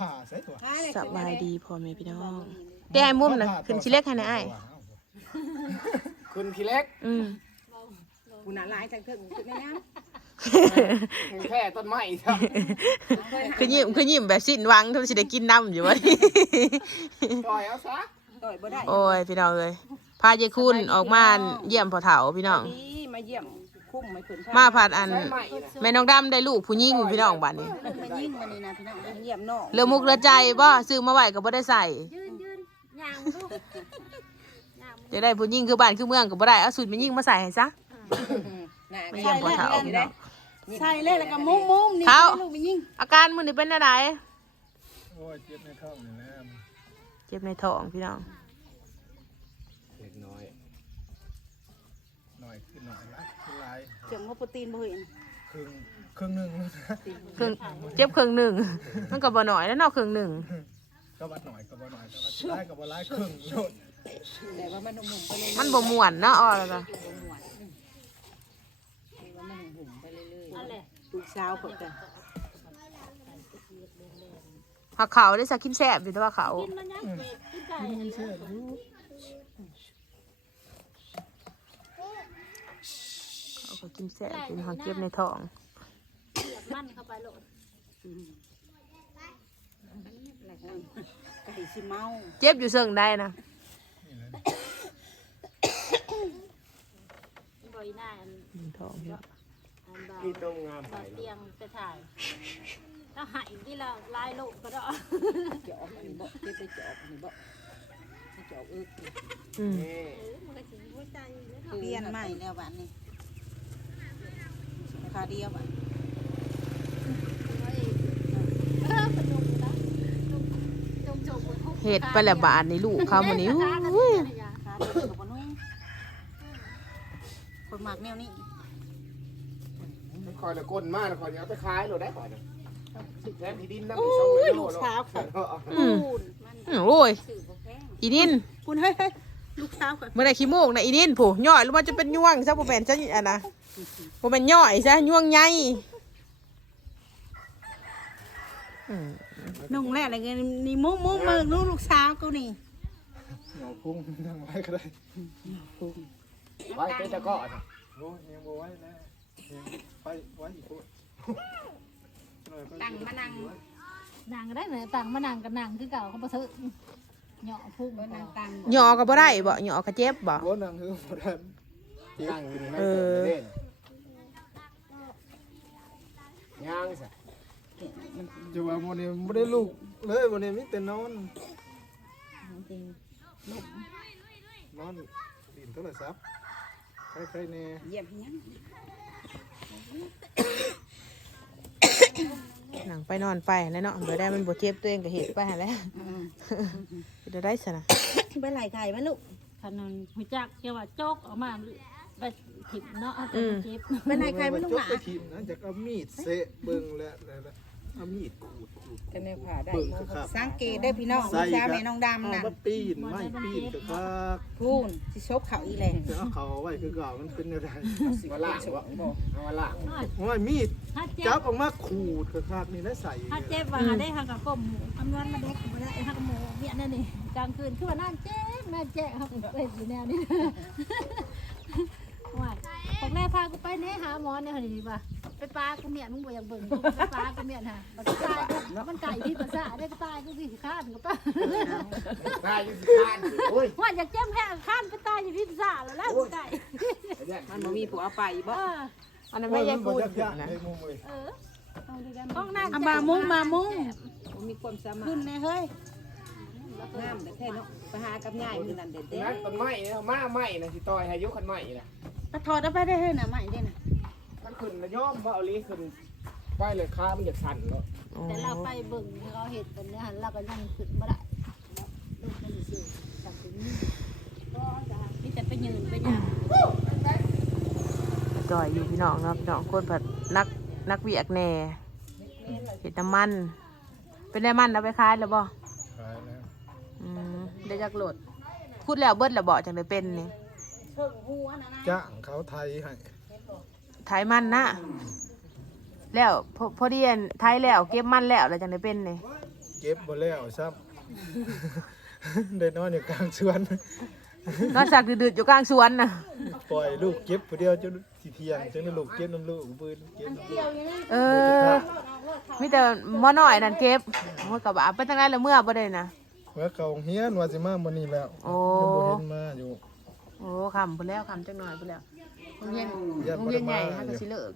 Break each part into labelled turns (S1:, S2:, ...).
S1: ผ่าใส่ตัว
S2: สบายดีพ่อแม่พี่น้องเดี๋ยวไอ้มุมน่ะขึ้นสิเล็กให้นะไอ้าย
S3: คุณทีเล็ก
S2: อืม
S4: ผู้น่าร้ายจังเถิงคือในน้
S3: เห็นแค่ต้นไม้ครับ
S2: คือยิ้มคือยิ้มแบบสิ้นหวังทุกสิได้กินน้ำอยู่วะนี่
S3: ปล่อยเอาซะำ
S4: ต่อยบ่ได้
S2: โอ้ยพี่น้องเอ้ยพาเยายคุณออกมาเยี่ยมพ่อเฒ่าพี่น้อง
S4: นี่มาเยี่ยม คุ้มไม่ขึ้น
S2: มาผ่านอัน
S3: ใช้ไม้นะ
S2: แม่น้องดำได้ลูกผู้หญิงพี่น้องบัดนี้
S4: มายิ่งมานี่นะพี่น้องมาเยี่ยมน้อง
S2: เรือมุกเรือใจบ่ซื้อมาไว้ก็บ่ได้ใส่
S5: ยืนยืนย่างลูกย่าง
S2: จะได้ผู้หญิงคือบ้านคือเมืองก็บ่ได้เอาสูตรแม่หญิงมาใส่ให้ซะ
S4: น่ะ
S2: มาเยี่ยมพ่อเฒ่าพี่น้อง
S4: ใช่เลยแล้วก็มุ้งมุ้งนี่
S2: เฒ่า
S4: ลูกมายิ่ง
S2: อาการมื้อนี้เป็นจังได
S1: โอ้ยเจ็บในท้องนี่แหละ
S2: เจ็บในท้องพี่น้อง
S3: เล็กน้อย
S1: หน่อยขึ้นหน่อยละขึ้นหลาย
S4: เสียงว่าโปรตีนบ่เห็น
S1: ครึ่งครึ่งหนึ่ง
S2: ครึ่งเจ็บครึ่งหนึงมันก็บ่น้อยแล้วเนาะครึ่งหนึง
S1: ก็วัดหน่อยก็บ่หน่อยแต่ว่าสิได้ก็บ่หลายครึ่งโลด
S4: แต่ว่ามันหมุนไปเรื่อย
S2: มันบ่ม่วนเนาะอ้อแล้วก็
S4: ๆว่ามันหมุนไปเรื่อย
S5: อะไร
S4: ๆลูกสาวเพิ่นก็
S2: หักเขาได้สักกินแซ่บอยู่แต่ว่าเขา
S5: กินมันยังเป็ดกินไก่
S1: มีเสื้ออยู่
S2: เขา ก็กินแซ่บอยู่หักเจ็บในท้อง
S5: เสียบมันเข้าไปโหลด
S4: ไก่สิเมา
S2: เจ็บอยู่เชิงได้นะ
S5: บ่อยหน้าอัน
S2: ในท้องพี่น้อง
S5: อันบ่าว
S3: มีต้มงาม
S5: บ่าวเตียงไปถ่ายถ้าหายที่เราลายโลกก็ได้
S4: จอบอันนี้บ่เก็บไปจอบอันนี้บ่ให้จอบเอิก
S2: อืม
S3: นี่
S5: เออมันก็สิหัวใจอยู่แล้ว
S4: เปลี่ยนใหม่แล้วบัดนี้ ราคาเดียวบัด
S5: เฮ้ยเออขนมนะจงจงจง
S2: เห็ดไปและบาทในลูกเขามันนี้อุ้ย
S4: ราคาเดียวกับบ่นุ่งคนมักแนวนี้
S3: มันคอยจะก้นมากคอยจะเอาไปขายโหลดได้ก่อนนะแถมที่ดินน้ำที่สองเลยโหลด
S2: อืมอืมโอ้ย
S5: สื่อบ่แพง
S2: อีนิน
S4: คุณเฮ้ยเฮ้ยลูกสาวก่อน
S2: เมื่อไหร่ขี้มูกนะอีนินผู้ย่อยลงมาจะเป็นย่วงซะบ่แม่นซะอันนะ บ่แม่นย่อยซะย่วงใหญ่อืม
S4: นุ่งแรกอะไรเงี้ยนี่มุ้งมุ้งมือนุ่งลูกสาวกูนี่
S1: เหงาพุ่งทั้งหลายก็ได้
S3: ไว้เป็นตะก้อนะ
S1: โอ้ยยังบ่ไหว้นะยังไปไว้อีกคนหน่อยก็
S4: ตั้งมานั่ง
S5: นั่งก็ได้เหมือนต่างมานั่งกับนั่งคือเก่าเขาบ่ซื้อเหยาะพุ่ง
S4: บนนั่งตั้ง
S2: ย่อก็บ่ได้บ่ย่อก็เจ็บบ่
S1: บ่นั่งคือบ่ได้
S3: ตั้งอยู่ในนั้น
S2: เออ
S3: เล่น ย่างสิ
S1: จะว่าบ่นี้บ่ได้ลูกเลยบ่นี้มีแต่นอน
S4: จริง
S1: นอนดินโทรศัพท์ใครๆแน่
S4: เยี่ยมยัง
S2: นั่งไปนอนไปแล้วเนาะเดี๋ยวได้มันบ่เจ็บตัวเองก็เฮ็ดไปหั่นแหละเดี๋ยวได้ซะนะ
S4: ไปไหลไข่ไหมลูก
S5: ขนมหัวจักเกี่ยวว่าโจกออกมาไป ถิบเนาะเอาแต่มันเจ็บ
S4: ไปไหลไข่ไหมลูก
S1: จ
S4: ห
S1: ก
S4: มา
S1: ไปทิมนะจากเอามีดเสะเบิ่งแล้วแล้วแล้วเอามีดขูดขูด
S4: จะเนี่ยผ่าได้
S1: เบิ่งคือครับ
S4: สังเกตได้พี่น้องลูกสาวแม่น้องดำ
S1: เอา
S4: น่ะ
S1: มาปีนไม่ปีนก็คัก
S4: พูนสิชกเขาอีแหละ
S1: จะเอาเขาไว้คือเก่ามันเป็นอะไร
S3: มาล่างวะเอามาล่าง
S1: โอ้ยมีด
S5: ถ้าเจ็
S1: จั
S5: บบ
S1: ออกมาขูดคือคักนี่แล้วใส่
S5: ถ้าเจ็บว่าได้หักกับก้มหมูคำนวณมาเด็กมาได้หักกับหมูเวียนนั่นนี่กลางคืนคือว่านั่นเจ็บนั่นเจ็บหักเป็นอยู่แนวนี้ ว่าบอกแม่พากูไปเน่หาหมอเนี่ยดีป่ะไปปลากูเมียนมึงบ่อยากเบิ่งกูไปปลากูเมียนฮะมันตายมันไก่ที่ภาษาได้ตายกูสิข้านกูป้า
S3: ได้ยังสิทานโอ้ย
S5: ว่าอยากเจ็บแห้งข้านไปตายอยู่ที่ภาษาแล้วแล้วไก่
S4: มันบ่มีผัวเอาไปบ่
S5: เออ
S2: อันนั้นไม่ใช่พูด
S1: ยาก
S2: นะ
S1: เลยมุมเลย
S5: เออห้องน้ำ
S4: เอามามุ้งมามุ้งมีความสามารถขึ้นแน่เฮ้ยงามแต่แท้เนาะไปหากับยายคือนั่นเด็ดเด้
S3: นั่นต้นไม้นะมาไม้นะสิต่อยให้ยกขันไม้นะ
S4: ก็ถอดเอาไปได้เฮ้ยน่ะใหม่เด้น่ะ
S3: มันขึ้นนะย่อมว่าเอาลีขึ้นไปเลยค้ามันจะสั่นเนาะ
S5: แต่เราไปเบิ่งเขาเห็นกันเนี่ยเราก็ยังขึ้นมาได้ลูกมันสิจับถึงนี่ก็จะมีแต่ไปยืนไปย่าง
S2: จ่อยอยู่พี่น้องเนาะพี่น้องคนผัดนักนักเวียกแหน่เห็ดน้ำมัน เป็นได้มันเอาไปขายแล้วบ่
S1: ขายแล้ว
S2: อืมได้จักโหลดพูดแล้วเบิดแล้วบ่จังได้เป็นนี่
S4: เพิ่งหัวน่ะนะ
S1: จ้างเขาไทยให้
S2: ไทยมันนะแล้วพอพอดีอันไทยแล้วเก็บมันแล้วแล้วจังได้เป็นนี่
S1: เเก็บบ่แล้วซ้ำ ได้นอนอยู่กลางสวน
S2: นอนสักดืดๆอยู่กลางสวนน่ะ
S1: ปล่อยลูกเก็บผู้เดียวจนสิเที่ยงจังได้ลูกเก็บน้ำลูกปืนเก็บน้ำลูก
S2: เออมีแต่หมอน้อยนั่นเก็บหมดกับบาไปทางไหนแล้วเมื่อบ่ได้นะ
S1: เมื่อเขาเฮียนว่าสิมามื้อนี้แล้ว
S2: โอ้
S1: ยังบ่เห็นมาอยู่
S2: โอ้คำพุ่นแล้วคำจังหน่อยพุ่นแล้วโรงเรียน
S1: ยัน
S2: โรง
S1: บ่
S2: เรีย
S1: ได้
S2: นให
S1: มา
S2: ญ่ฮักก็สิเลิก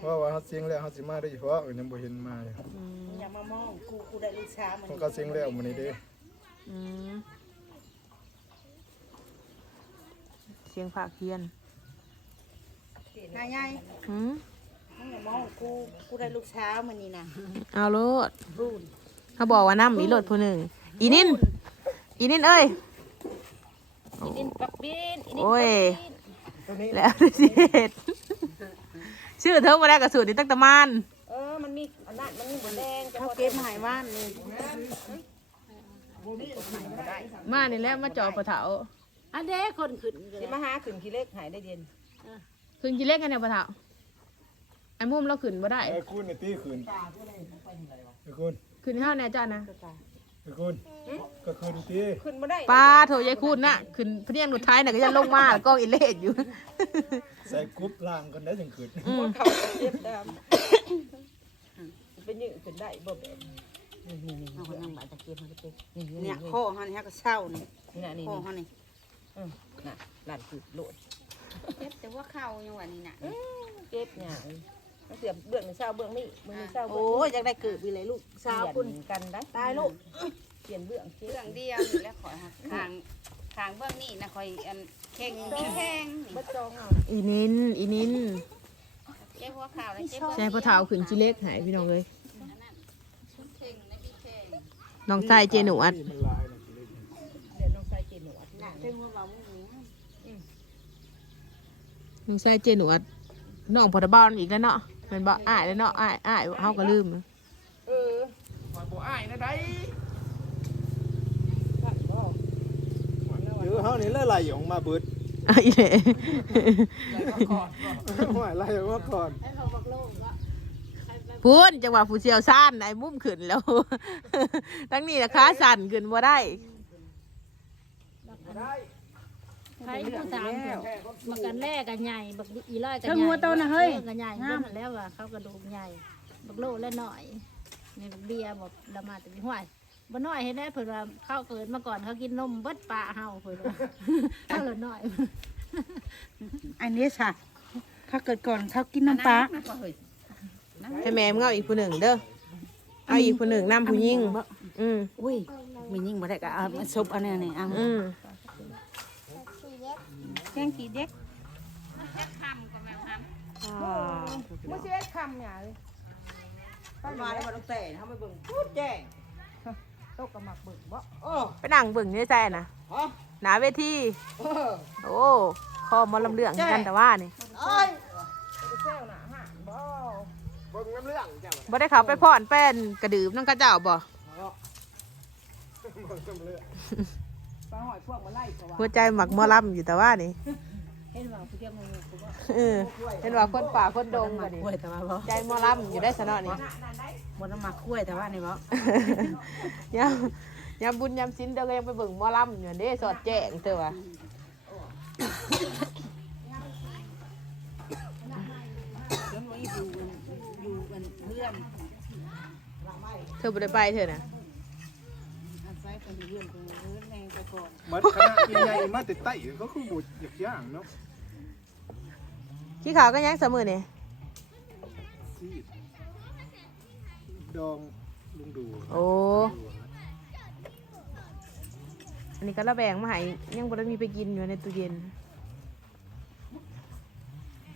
S1: เพราะว่าเฮาเสียงแล้วเฮาสิมาได้เฉพาะยังบ่เห็นมาอยู่
S4: อย่ามามองกูกูได้ลูกช้ามัน
S1: เขาก็เสียงแล้วมื้อนี้เด้
S2: อืมเสียงภาคเคียน
S4: นายใหญ่
S2: หืม
S4: มึงอย่ามองกูกูได้ลูกช้ามันนี่นะ
S2: เอาโลดเขาบอกว่าน้ำมีรถผู้หนึ่ง อีนิน อีนินเอ้ย
S4: อีนินปักบินอีนิน
S2: โอ้ย
S1: ตรงนี้
S2: แล้วสิเฮ็ดชื่อเธอมาได้กับสูตรนี่ตั้งแต่มาน
S4: เออ มันมีอันนั้นมันมีบนแดงเขาเก็บหายว่านนี่
S2: มานี่แหล้วมาจอปะเถา
S5: อันเด้คนขึ้น
S4: สิมาหาขึ้นขี้เล็กหายได้เย็น
S2: ขึ้นกี่เล็กกันเนี่ยปะเถาไอ้มุมเราขึ้นบ่ได้
S1: ไอ้คุณนี่ตีคืนไอ้คุณ
S2: ขึ้นเท่าแน่จ้านะ
S1: ไอ้คุณก็คืนตี
S4: ขึ้นมาได้
S2: ป้าโถยายคูณน่ะขึ้นเพนียงหนุดท้ายน่ะก็ยังลงมาแล้วก็อีเลขอยู่
S1: ใส่กรุ๊ปล่างกันได้จังคืน
S2: อืม
S4: เขาเจ็บดำเป็นยืดขึ้นได้บ่แบบนี่นี่นี่
S6: เอาคนนั่งบาดตะเกียบมันก็เป็น
S4: นี่
S6: เนี่
S4: เนี่ยย
S6: ข้อหันเนี้ยก็เศร้านี่
S4: นี่นี่
S6: ข้อ
S4: นี่
S6: หันนี่
S4: น่ะหลานคือโลด
S6: เจ็บแต่ว่าเข่ายังวันนี้น่ะ
S4: เก็บหยาเสียบเบื้องหนึ่งเช้าเบื้องนี่เบื้องหนึ่งเช้าเบื้
S6: โอ้
S4: อง
S6: ยอยากได้เกิดไปเลยลูก
S4: เช้า
S6: สาว
S4: คุ
S6: คุณณ
S4: กันได้
S6: ตายลูก
S4: เปลี่ยนเบื้องเปลี่ย
S6: เรื่อนงเดียวนี่แหล้วขอหักทางทางเบื้องนี่นะคอยอันเข่งมีแข้งนี่
S4: บัดจองเอา
S2: อีนินอีนิน
S6: เจ็บหัวเข่าแล้วเจ็บหัว
S2: ใช่พ่อเถาขึ้นกี่เลขหายพี่น้องเลย
S6: เข่งนะพี่เข่ง
S2: น้องชายเจหนูอัด
S1: มันลายนะกิเลส
S4: เดี๋ยวน้องชายเจนหนวด
S6: น่ะเจ็บหัวเบามึงนี่
S2: น้องชายเจหนูอัดน้องพอตะบ้านอีกแล้วเนาะ เป็นบ่อ้ายแล้วเนาะอ้ายอ้ายเฮาก็ลืม
S4: เออ
S3: คอยบ่อ้ายนะได้
S4: ขัดบ่
S1: เดี๋ยวเฮานี่ไล่ๆออกมาเบิด
S2: อะอีเหล่
S1: ว่าไล่ออกมาก่อน
S5: ให้เขาบอกโลกว่า
S2: พูนจังหวะผู้เชี่ยวชาญไอ้มุมขึ้นแล้ว ทั้งนี้นะขาสั่นขึ้นบ่ได้
S5: ใค รผู้ตามเพิ่นบักกันแรกกันใหญ่บักอีร้อยกัน
S6: เจ้า
S5: ใหญ่
S6: หัวโตนะเฮ้ย
S5: ออกันใหญ่เบิ่งหั้นแล้วว่าเขากระดูกใหญ่บักโลและหน่อยนี่บักเบียร์บอกละมาแต่ห้วยบ่น้อยเห็นได้เพิ่นว่าเขาเกิดมาก่อนเขากินนมเบิดปลาเฮาเพิ่นว่าเขาละน้อย
S6: อันนี้สัตว์เขาเกิดก่อนเขากินน้ำปลา
S2: ให้แม่มึงเอาอีกผู้หนึ่งเด้อเอาอีกผู้หนึ่งนำผู้ยิ่งอืม
S6: อุ้ยมียิ่งบ่ได้ก็เอามาซุปอันนี้นี่เอา
S2: อืม
S6: แกงขี้เด็ก
S4: ไม่ใช่คำหยาเลย
S6: มาแล้วมาต้องแต่ทำไปเบิ่งพูดแจ้ง
S4: ตกกระหมักเบิ่งบ่
S6: โอ้
S2: ไปนั่งเบิ่งนี่ใช่นะ
S6: ฮะ
S2: หนาเวที
S6: เออ
S2: โอ้คอมาลำเรื่องกันแต่ว่านี่
S6: เอ้ย
S4: ไปแซวหนาห่านบ่
S3: เบิ่งน้ำเรื่องจ้ะ
S2: บ่ได้เขาไปพ่อนแป้นกระดืบนั่งกระเจ้าบ่
S4: ป ลาหอยพวกมาไล่เขาว่า
S2: หัวใจหมักหมอลำอยู่แต่ว่านี่
S5: เห็นว่าผู้เกี่ยวงูกูบ่
S2: เออเห็นว่าคนป่าคนดงบ่นี่
S6: กล้วยแต่ว่าบ่
S2: ใจหมอลำอยู่ได้สนอนี่
S6: บ่น้ำมากล้วยแต่ว่านี่บ่
S2: ยามยามบุญยามศิลเด้อก็ยังไปเบิ่งหมอลำอยู่เด้สอดแจ้งเด้อว่า
S6: จนว่าอยู่อยู่กันเพื่อน
S2: เธอบ่ได้ไปเธอน่ะ
S6: อาศัยกันเพื่อนกันเพื่อน แรงไปก่อน
S1: มัดคณะใหญ่ๆมาแต่ใต้ก็คือบ่อยากย่างเนาะ
S2: ขี้ขาวก็ยังเสมอนี่
S1: ซีดดองลุงดู
S2: โอ้อันนี้ก็ระแบงมาให้ยังบ่ได้มีไปกินอยู่ในตู้เย็น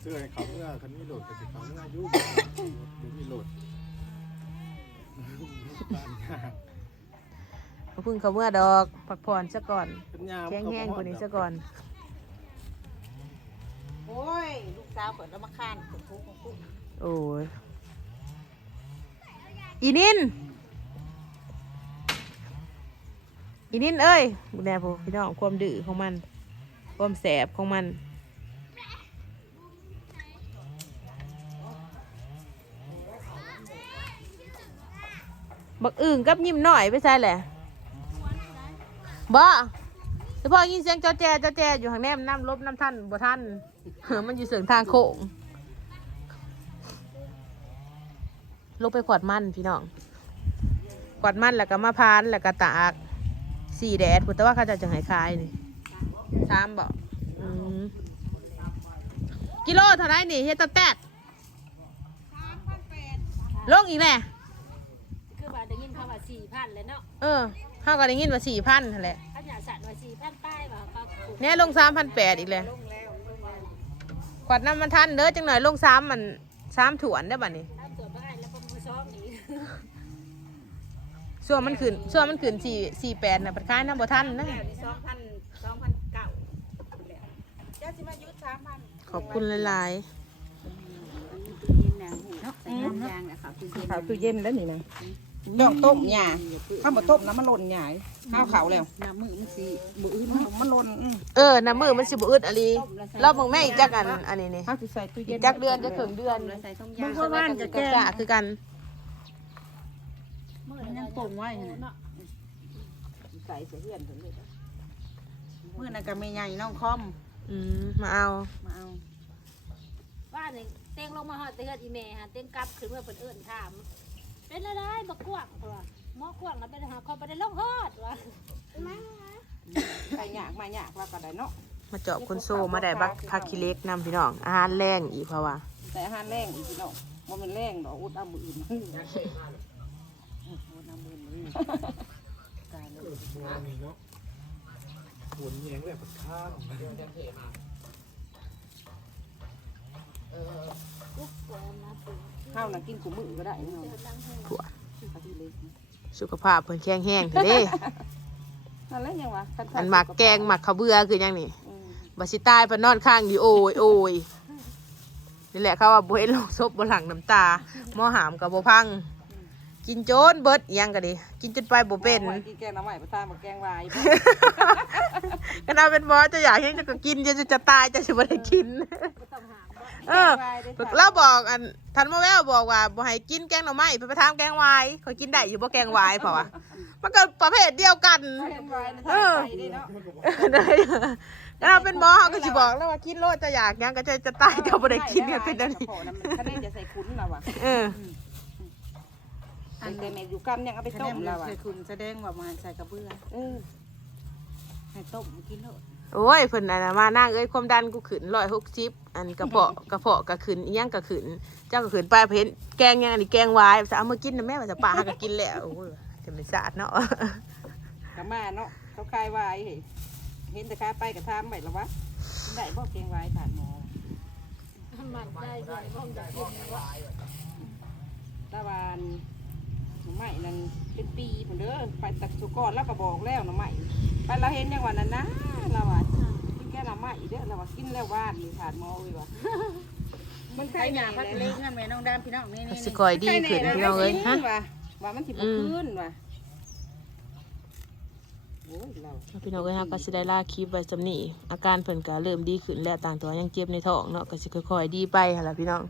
S1: เสื้อให้เขาเมื่อคันนี้โหลดก็สิเขาเมื่ออยู่บ่มีโหลดปานยา ก
S2: บ่พึ่งเขาเมื่อดอกพักผ่อนซะก่อน
S1: เป็นยาม
S2: แข็งแห้งกว่านี้ซะก่อน
S6: โอ้ย ลูกสาวเปิดแล้วมาค้านคุกคุกคุก
S2: โอ้ย อีนิน อีนินเอ้ยบุญแน่พูพี่น้องความดื้อของมัน ความแสบของมันบักอึ่งกับยิ้มหน่อยไปใช่แหละ บ่แต่พอยินเสียงเจ้าแจเจ้าแจอยู่ทางแนมน้ำลบน้ำท่านบ่ท่านมันอยู่เสียงทางโค้งลงไปขวดมันพี่น้องขวดมันแล้วก็มาพานแล้วก็ตากสี่แดดพุแต่ว่าเขาจะจังให้ขายนี่สามบอกกิโลเท่าไหรนี่เฮ็ดตะแตดลงอีกแหละ
S5: คือว่าได้ยินคำว่าสี่พันเลยเนาะ
S2: เออ เขาก็ได้ยินว่าสี่พันนั่นแหละ
S5: เขาอยากสั่นว่าสี่พันป้ายว่าเขาปลูก
S2: เนี่ยลงสามพันแปดอีกเลยขวดน้ำมันทันเด้อจังหน่อยลงสามมันสามถวนได้อบัดนี้
S5: ถ้าตรวจบ่ได้แล้วก็มาซ้อมอีก
S2: ช่วงมันขึ้นช่วงมันขึ้นสี่สี่แปดน่ะปัดคายน้ำบ่ทันนะ
S4: แล้วนี่สองพันสองพันเก้าเจ้าสิมายุดสามพัน
S2: ขอบคุณหลาย
S6: ตู้เย็นนะหูเนาะใส่น้ำยางนะค่ะตู้เย็น
S4: ข้าวตู้เย็นแล้วนี่นะ ต้องต้มหญ้าข้าวมาต้มน้ำมันหล่นหญ้าข้าวเขาแล้ว
S6: น้ำมือมันสิบุอื้น
S4: มันหล่นอืม
S2: ๆเออน้ำมือมันสิบอึดอะไรรอบมึงแม่อีกจักอันอันนี้นี่
S4: ข้าวสิใส่ตู้
S2: อี
S4: เย็
S2: ก
S4: น
S2: จักเดือนจะถึงเดือน
S6: ใส่ต้ม
S4: มั
S6: ยานง
S4: ก็ว่านจะแก้
S2: กะคือกัน
S5: เมื่อ
S4: มัน
S5: ยั
S4: ยังง
S5: ปลู
S4: ป่
S5: ก
S4: งไว้
S5: ไว้
S4: หั่นน่ะ
S5: เนาะ
S4: ใส่เสียเหือนเพิ่นเลยมื้อนั้นก็ไม่ใหญ่น้องคอม
S2: อืมมาเอา
S4: มาเอา
S5: ว่าหนึ่งเต้งลงมาหอดเตือนอีเมฮะเต้งกลับขึ้นเมื่อเพิ่นเอิ้นถาม เป็นอะไรบักกวางตัวหมอกวางแล้วเป็นหาคนไปได้ลงฮอดวะ
S4: ไปหยากมาหยากว่าก็ได้เนาะ
S2: มาเจาะคนโซมาได้บักพักคิเล็กนำพี่น้องอาหารแรงอีกเพราะว่า
S4: แต่อาหารแรงอีกพี่น้องบ่แมันแรงดอกอุดเอามืออื่นมาอุดเอามืออื่นตายเลย
S1: บัวนี่เนาะหวนแยงแบบข้าง
S4: ข้าวน่ะกินขูมือก็ได้พี่น้อง
S2: ถั่ว
S4: เอาที่เล็ก
S2: สุขภาพเพิ่นแข็งแห้งเถอะเด้
S4: นั่นแหละยังวะคั
S2: อันหมักแกงหมักข้าวเบื่อคือหยังนี่
S4: อืม
S2: บาสิตายเพนนอนข้างอยู่โอยโอยนี่แหละเขาว่าบ่เห็นลงศพบ่หลังน้ำตาหมอหามกับบ่พัง กินโจนเบิดอิหยังก็ดีกินจนไปบ่เป็น
S4: อาไว้กินแกงน้ำใหม่ประทานมาแกงวาย
S2: ก็น่าเป็นหมอจะอยากให้จะก็กินจะจะตายจะสิบ่ได้กิน เออเราบอกอันทันมาแววบอกว่าบ่ให้กินแกงหน่อไม้ไปไปทำแกงวายเขากินได้อยู่บ่แกงวายเพราะว่ามันก็ประเภทเดียวกัน
S4: แกงวายนะ
S2: เออ
S4: ใส่ดีเนาะ
S2: ก็เราเป็นหมอเขาก็สิบอกแล้วว่ากินโลดจะอยากหยังก็จะจะตายจะบ่ได้กินกันเป็นอันนี้
S4: พอนะมันคะแนนจะใส่คุ้นเราอะ
S2: เออ
S4: ใส่แต่แม่อยู่กันยังเอาไปต้มเราอะ
S7: เคยคุณแสดงว่ามาใส่กระเบื้อ
S4: เออ
S7: ให้ต้มกินโลด
S2: โอ้ยเพิ่นน่ะนะมานั่งเอ้ยความดันกูขึ้น160อันกระเพาะกระเพาะก็ขึ้นอีหยังก็ขึ้นเจ้าก็ขึ้นไปเห็นแกงหยังอันนี้แกงวายจะเอามากินนะแม่ว่าจะป้าหาก็กินแล้วโอ้ยจะเป็นสาดเนาะ
S4: กลับมาเนาะเขาคายวายเห็นเห็นแต่ค้าไปกับทามไปแล้ววะได้บ่แกงวายผ่านหมอ
S5: มันได้ใหญ่ห้องจะกินว่า
S4: ตะวันหน่อ ไม้นั่นเป็นปีผมเด้อไปตัดสุกรแล้วก็บอกแล้วหน่อไม้ไปเราเห็นยังวันนั้นนะเราอะกินแค่หน่อไม้เด้อเราว่ากินแล้ววานนี่ผ่านหมอเลยว่ะมัน
S7: ใครอยากพักเล็กนั่นแม่น้องดามพี่น้องนี่นี่
S2: สิคอยดีขึ้นพี่น้องเอ้ยฮะ
S4: ว่าว่ามันสิบ่ขึ้นว่ะโอ้ยเรา
S2: พี่น้องเอ้ยฮะก็สิได้ลาคลิปไว้สำนี้อาการเพิ่นก็เริ่มดีขึ้นแล้วต่างตัวยังเจ็บในท้องเนาะก็สิค่อยๆดีไปหั่นล่ะพี่น้อง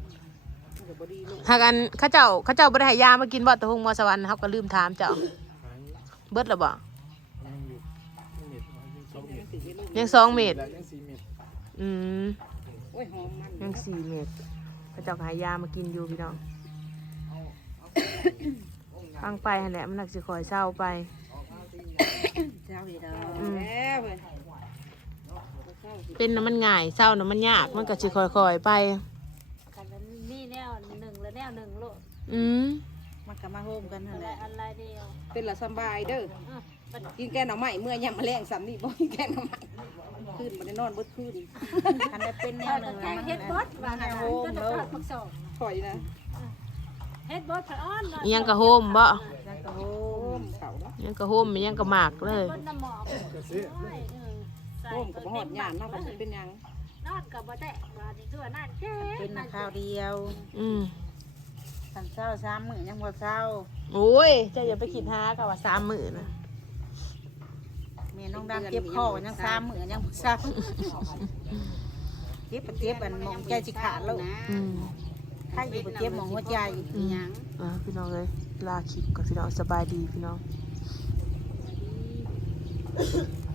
S4: เดี๋ยวบ่ดีลูก
S2: หากอันเขาเจ้าเขาเจ้าบ่ได้ให้ยามากินบ่ตะหงมอสวรรค์เฮาก็ลืมถามเจ้า
S1: หาย
S2: เบิดแล้วบ่
S1: ยังอยู่ยังเม็ดยังสองเม็ด
S4: สิให้ลูก
S2: ยังสองเม็ด
S1: แล้วยังสี่เม็ด
S2: อืม
S4: โอ้ยหอมมัน
S2: ยังสี่เม็ดเขาเจ้าก็ให้ยามากินอยู่พี่น้องฟังไปหั่นแหละมันน่าสิค่อยเศร้าไป
S4: เจ้าเฮ็ดเอาแล้วเว้ย
S2: เป็นน่ะมันง่ายเศร้าน่ะมันยากมันก็สิค่อยๆไป
S5: กันนั้นนี่แนวหนึ่งและแนวหนึ่งโลด
S2: อืม
S7: มันก็มาโฮมกันนั่
S5: อะ
S7: น
S5: ไร
S7: แหละ
S5: อะไรเดียว
S4: เป็นละสำบายเด้อ
S5: อะมัน
S4: กินแกงหน่อไม้เมื่อยามมาแรงสำนี่บ่กินแกงหน่อไม้คืนบ่ได้นอนเบิดคืน
S7: คันได้เป็นแน
S5: เอา
S7: วห
S5: แต่
S7: นึ่ง
S5: แก
S7: แล้วมัน
S5: งเฮ็ดบดว่ากันนะก็จะทอดผักสอง
S4: ข่อยนะ
S5: เฮ็ดบดผักอ้อน
S2: อิหยังก็โฮมบ่
S7: จังกระโฮ
S4: โอ้
S7: ม
S4: มเขาเนาะ
S2: อิหยังก็โฮมอิหยังก็หมากเลย
S5: บดน้ำหมอก
S1: กระเซ็ด
S5: โอ้ยเออใส่
S4: โอ้มกับบ่ฮอดยานเนาะก็สิเป็นหยัง
S5: นอนกับบ่แตะว่านี่คือว่านั่นเจ๊
S7: เป็นน่ะข้าวเดียว
S2: อืม
S7: ทันเช้าสามมื้อยังบ่เช้า
S2: โอ้ยเจะอย่าไปคิดหากับว่าสามหมื่นนะ
S7: แม่น้องดามเจ็บคอยังสามมื้อยังบ่เช้าเจ็บปะเจ็บอันมองใจสิขาดแล้ว
S2: อืม
S4: หข้อยู่บ่เจ็บหมองหัวใจ
S6: อีหยัง
S2: อ่าพี่น้องเลยลาคลิปก่อนพี่น้องสบายดีพี่น้อง
S6: ส